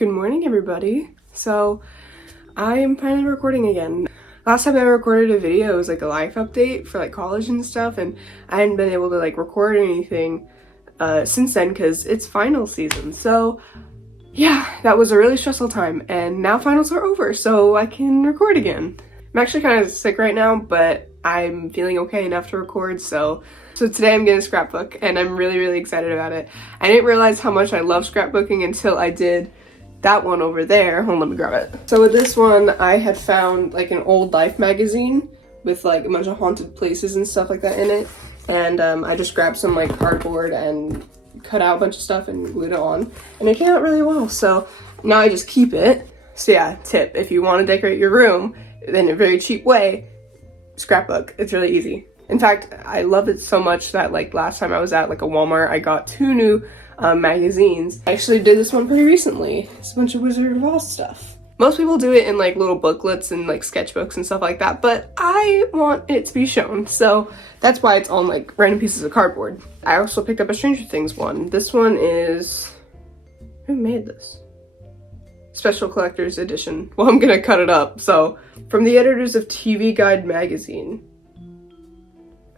Good morning, everybody. So I am finally recording again. Last time I recorded a video, it was like a life update for like college and stuff, and I hadn't been able to like record anything since then because it's final season. So yeah, that was a really stressful time, and now finals are over, so I can record again. I'm actually kind of sick right now, but I'm feeling okay enough to record, so today I'm gonna scrapbook, and I'm really excited about it. I didn't realize how much I love scrapbooking until I did that one over there. Hold on, let me grab it. So with this one, I had found like an old Life magazine with like a bunch of haunted places and stuff like that in it, and I just grabbed some like cardboard and cut out a bunch of stuff and glued it on, and it came out really well. So now I just keep it. So yeah, tip, if you want to decorate your room in a very cheap way, scrapbook. It's really easy. In fact, I love it so much that like last time I was at like a Walmart, I got 2 new magazines. I actually did this one pretty recently. It's a bunch of Wizard of Oz stuff. Most people do it in like little booklets and like sketchbooks and stuff like that, but I want it to be shown, so that's why it's on like random pieces of cardboard. I also picked up a Stranger Things one. This one is, who made this? Special Collector's Edition. Well, I'm gonna cut it up. So, from the editors of TV Guide magazine.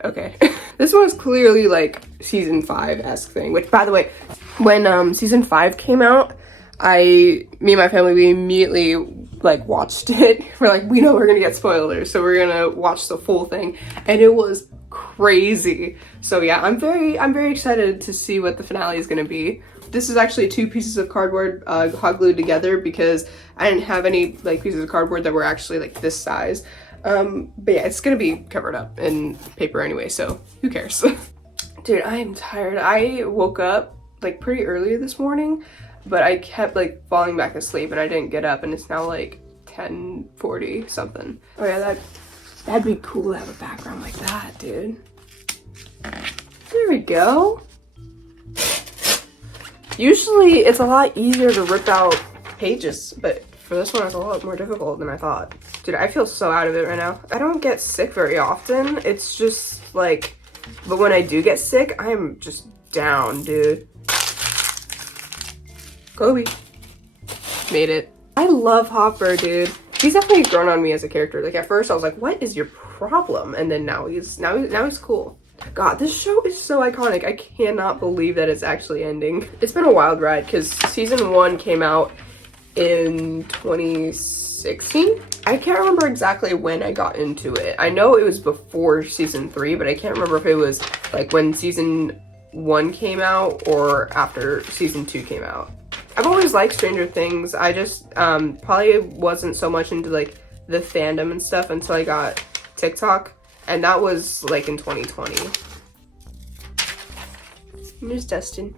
Okay. This one is clearly like season 5-esque thing, which by the way, when season 5 came out, me and my family, we immediately like watched it. We're like, we know we're gonna get spoilers, so we're gonna watch the full thing, and it was crazy. So yeah, I'm very excited to see what the finale is gonna be. This is actually 2 pieces of cardboard hot glued together because I didn't have any like pieces of cardboard that were actually like this size. But yeah, it's gonna be covered up in paper anyway, so who cares? Dude, I am tired. I woke up like pretty early this morning, but I kept like falling back asleep and I didn't get up, and it's now like 10:40 something. Oh yeah, that'd be cool to have a background like that, dude. There we go. Usually it's a lot easier to rip out pages, but for this one it's a lot more difficult than I thought. Dude, I feel so out of it right now. I don't get sick very often. It's just like, but when I do get sick, I'm just down, dude. Kobe. Made it. I love Hopper, dude. He's definitely grown on me as a character. Like at first I was like, what is your problem? And then now he's cool. God, this show is so iconic. I cannot believe that it's actually ending. It's been a wild ride because season 1 came out in 2016. I can't remember exactly when I got into it. I know it was before season 3, but I can't remember if it was like when season 1 came out or after season 2 came out. I've always liked Stranger Things. I just probably wasn't so much into like the fandom and stuff until I got TikTok, and that was like in 2020. Here's Dustin.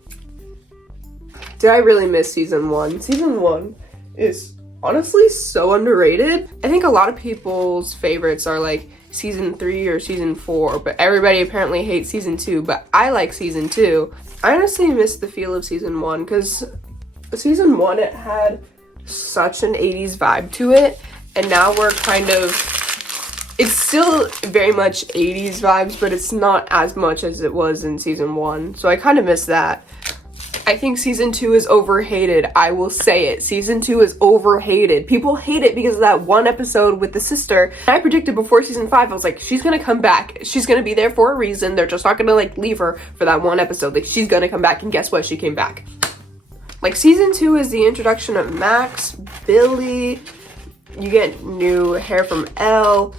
Did I really miss season 1? Season 1 is honestly so underrated. I think a lot of people's favorites are like season 3 or season 4, but everybody apparently hates season 2, but I like season 2. I honestly miss the feel of season 1 because season 1, it had such an 80s vibe to it, and now we're kind of, it's still very much 80s vibes, but it's not as much as it was in season 1, so I kind of miss that. I think season 2 is overhated. I will say it. Season 2 is overhated. People hate it because of that one episode with the sister. I predicted before season 5, I was like, she's gonna come back. She's gonna be there for a reason. They're just not gonna like leave her for that one episode. Like, she's gonna come back, and guess what? She came back. Like, season 2 is the introduction of Max, Billy, you get new hair from Elle,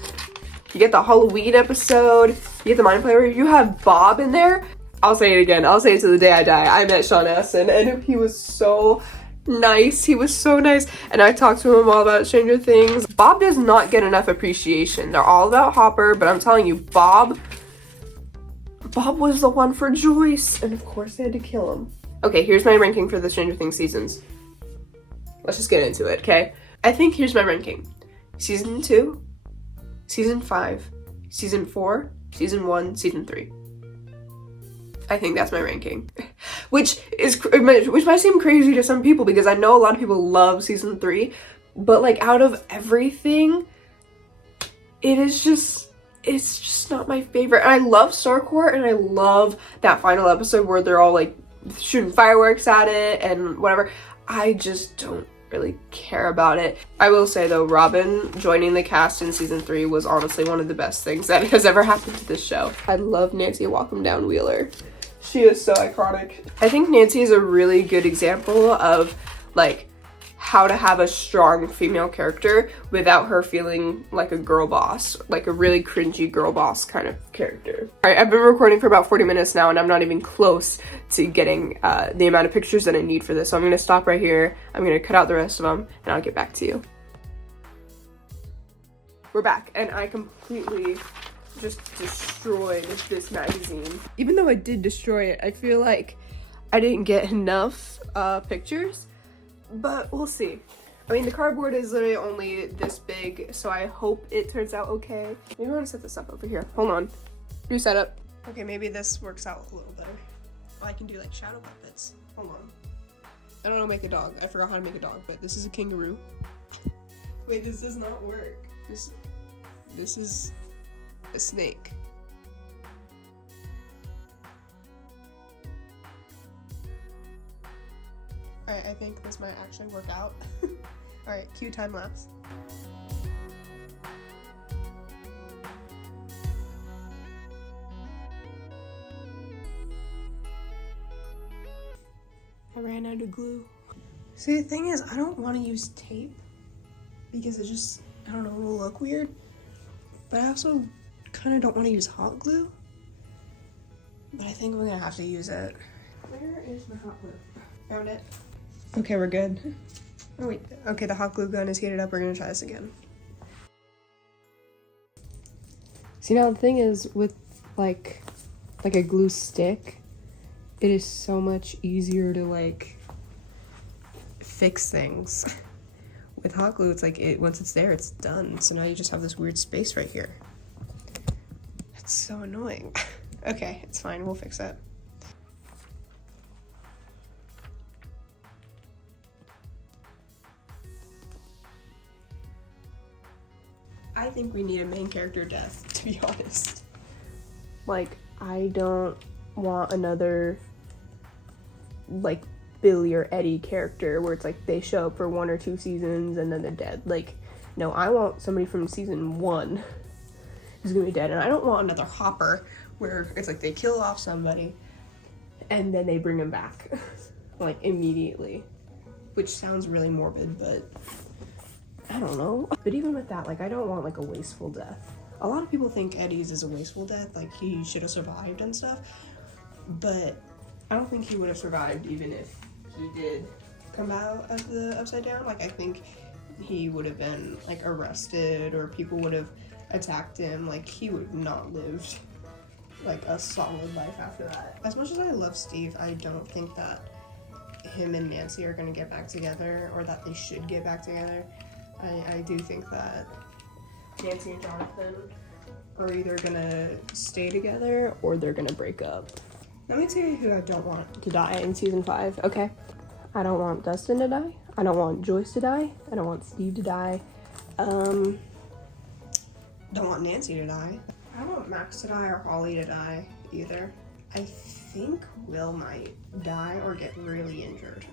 you get the Halloween episode, you get the Mind Flayer, you have Bob in there. I'll say it again, I'll say it to the day I die. I met Sean Astin, and he was so nice. He was so nice, and I talked to him all about Stranger Things. Bob does not get enough appreciation. They're all about Hopper, but I'm telling you, Bob was the one for Joyce, and of course they had to kill him. Okay, here's my ranking for the Stranger Things seasons. Let's just get into it, okay? I think here's my ranking. Season 2, Season 5, Season 4, Season 1, Season 3. I think that's my ranking. Which might seem crazy to some people because I know a lot of people love Season 3, but like out of everything, it's just not my favorite. And I love Starcourt, and I love that final episode where they're all like shooting fireworks at it and whatever. I just don't really care about it. I will say though, Robin joining the cast in season 3 was honestly one of the best things that has ever happened to this show. I love Nancy Walkham Down Wheeler. She is so iconic. I think Nancy is a really good example of like how to have a strong female character without her feeling like a girl boss, like a really cringy girl boss kind of character. All right, I've been recording for about 40 minutes now and I'm not even close to getting the amount of pictures that I need for this. So I'm gonna stop right here. I'm gonna cut out the rest of them and I'll get back to you. We're back and I completely just destroyed this magazine. Even though I did destroy it, I feel like I didn't get enough pictures. But we'll see. I mean, the cardboard is literally only this big, so I hope it turns out okay. Maybe I want to set this up over here. Hold on. Do setup. Okay, maybe this works out a little better. Oh, I can do like shadow puppets. Hold on. I don't know how to make a dog. I forgot how to make a dog, but this is a kangaroo. Wait, this does not work. This is a snake. Alright, I think this might actually work out. Alright, cue time lapse. I ran out of glue. See, the thing is, I don't want to use tape because it just, I don't know, it will look weird. But I also kind of don't want to use hot glue. But I think I'm gonna have to use it. Where is my hot glue? Found it. Okay, we're good. Oh wait, okay, the hot glue gun is heated up. We're gonna try this again. See, now the thing is with like a glue stick, it is so much easier to like fix things. With hot glue, it's like once it's there, it's done. So now you just have this weird space right here. That's so annoying. Okay, it's fine, we'll fix it. I think we need a main character death, to be honest. Like, I don't want another, like, Billy or Eddie character where it's like they show up for 1 or 2 seasons and then they're dead. Like, no, I want somebody from season 1 who's gonna be dead. And I don't want another Hopper where it's like they kill off somebody and then they bring him back, like, immediately. Which sounds really morbid, but I don't know. But even with that, like, I don't want like a wasteful death. A lot of people think Eddie's is a wasteful death, like he should have survived and stuff, but I don't think he would have survived even if he did come out of the Upside Down. Like, I think he would have been like arrested or people would have attacked him. Like, he would have not lived like a solid life after that. As much as I love Steve, I don't think that him and Nancy are gonna get back together or that they should get back together. I do think that Nancy and Jonathan are either gonna stay together or they're gonna break up. Let me tell you who I don't want to die in season 5, okay? I don't want Dustin to die. I don't want Joyce to die. I don't want Steve to die. Don't want Nancy to die. I don't want Max to die or Holly to die either. I think Will might die or get really injured.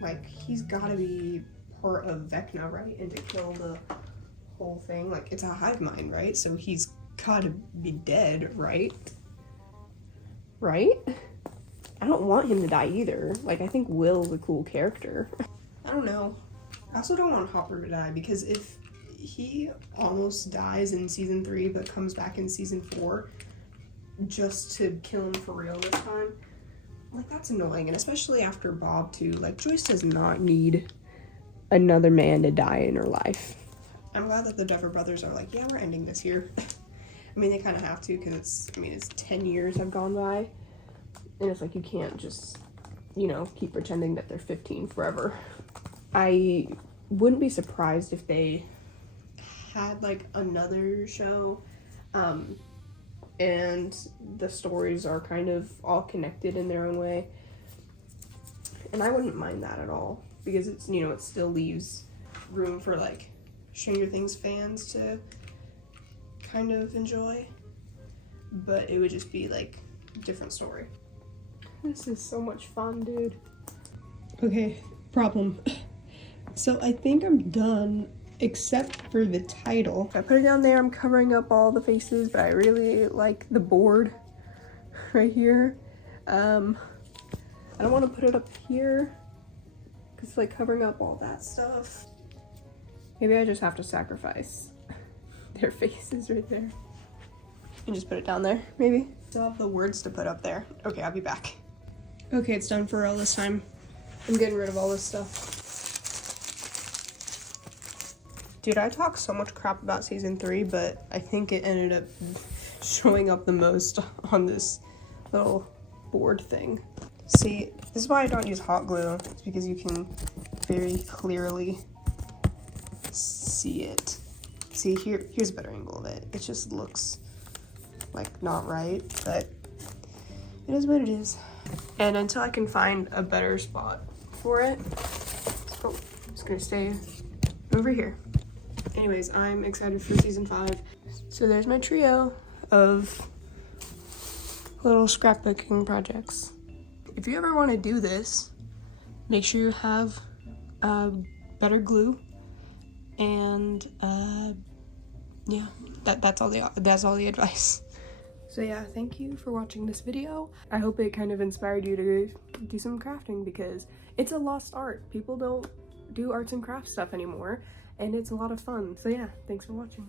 Like, he's gotta be part of Vecna, right? And to kill the whole thing, like, it's a hive mind, right? So he's gotta be dead, right? Right? I don't want him to die either. Like, I think Will's a cool character. I don't know. I also don't want Hopper to die because if he almost dies in season 3 but comes back in season 4 just to kill him for real this time, like, that's annoying. And especially after Bob too. Like, Joyce does not need another man to die in her life. I'm glad that the Duffer brothers are like, yeah, we're ending this here. I mean, they kind of have to because it's 10 years have gone by. And it's like, you can't just, you know, keep pretending that they're 15 forever. I wouldn't be surprised if they had like another show and the stories are kind of all connected in their own way. And I wouldn't mind that at all because it's, you know, it still leaves room for like Stranger Things fans to kind of enjoy, but it would just be like a different story. This is so much fun, dude. Okay, problem. So I think I'm done, except for the title. I put it down there, I'm covering up all the faces, but I really like the board right here. I don't want to put it up here because it's like covering up all that stuff. Maybe I just have to sacrifice their faces right there and just put it down there, maybe. Still have the words to put up there. Okay, I'll be back. Okay, it's done for all this time. I'm getting rid of all this stuff. Dude, I talk so much crap about season 3, but I think it ended up showing up the most on this little board thing. See, this is why I don't use hot glue. It's because you can very clearly see it. See, here's a better angle of it. It just looks like not right, but it is what it is. And until I can find a better spot for it, oh, I'm just gonna stay over here. Anyways, I'm excited for season 5. So there's my trio of little scrapbooking projects. If you ever want to do this, make sure you have better glue, and yeah, that's all the advice. So yeah, thank you for watching this video. I hope it kind of inspired you to do some crafting, because it's a lost art. People don't do arts and crafts stuff anymore, and it's a lot of fun. So yeah, thanks for watching.